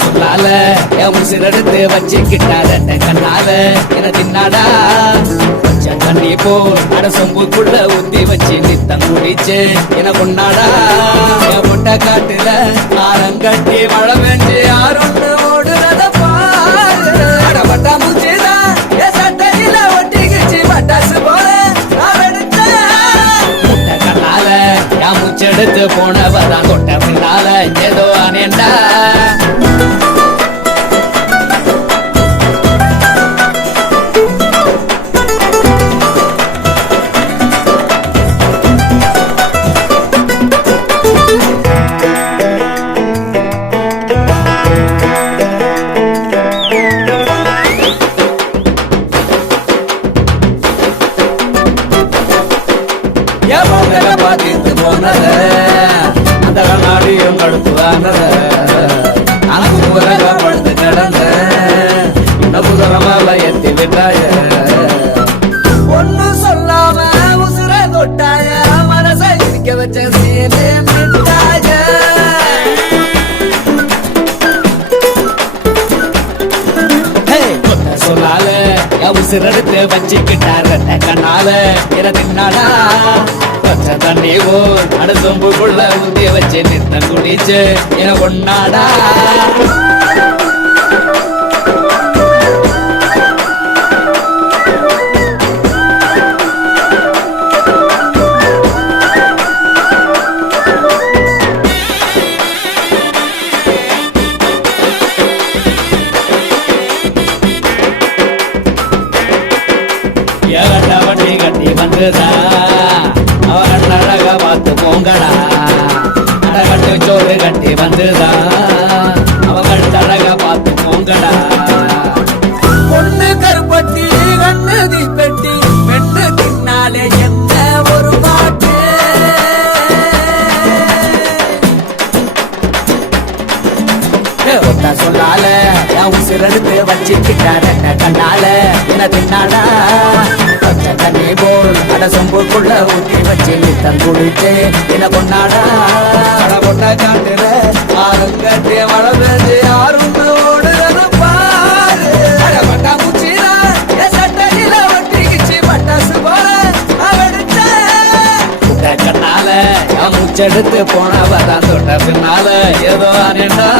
சொல்லால என் உசிரெடுத்து வச்சுக்கிட்டாத கண்ணால என தின்னாடா கொஞ்சம் தண்ணி போல் அட சொம்புக்குள்ள ஊத்தி வச்சு நித்தம் குடிச்சு என கொண்டாடா என் முட்டை காட்டுல ஆரங்கட்டி மழை பெஞ்சு யாருன்னு ஓடுறத பாரு அடப்பட்டா மூச்சுதான் என் சட்டையில ஒட்டிக்கிச்சு பட்டாசு போல நான் எடுத்தேன் முட்டை கண்ணால என் மூச்செடுத்து போனவதான் தொட்ட பின்னால ஏதோ அனேண்டா பார்த்து போனத அந்த நாடியும் கடுப்புவானத அனக்கு முரக படுத்து கிடந்த இந்த புதரமால எத்தி விட்டாய ஒன்னு சொல்லாம உசுர தொட்டாய மனசை இருக்க வச்ச சீனே மிட்டாய சொல்லால உசிரெடுத்து வச்சுக்கிட்டார் கண்ணால தின்னாடா பச்சை தண்ணி போல் அட சொம்புக்குள்ள ஊதிய வச்சு நித்தம் குடிச்சு என கொண்டாடா வண்டி கட்டி வந்துதா அவன் அழக பார்த்து போங்கடா அடகட்டு சோறு கட்டி வந்துதா அவன் அழக பார்த்து போங்கடா பொண்ணு கருப்பட்டி கண்ணு தீப்பெட்டி பெண்ணு தின்னாலே என்ன ஒரு பாட்டு சொல்லால என் உசிரெடுத்து வச்சுக்கிட்டார கண்ணால என்ன தின்னாடா பச்சை தண்ணி போல் அட சொம்புக்குள்ள ஊற்றி வச்சு நித்தம் குடிச்சு என்ன கொண்டாடா அட கொண்ட காட்டுல ஆறுங்கட்டி மழை பெஞ்சு யாரும் ஓடுறது பாரு அடப்பட்டா மூச்சினா என் சட்டையில ஒட்டிக்கிச்சு பட்டாசு போல அவடுச்ச கண்ணால என் மூச்செடுத்து போனவதான் தொட்ட பின்னால ஏதோ அனேண்டா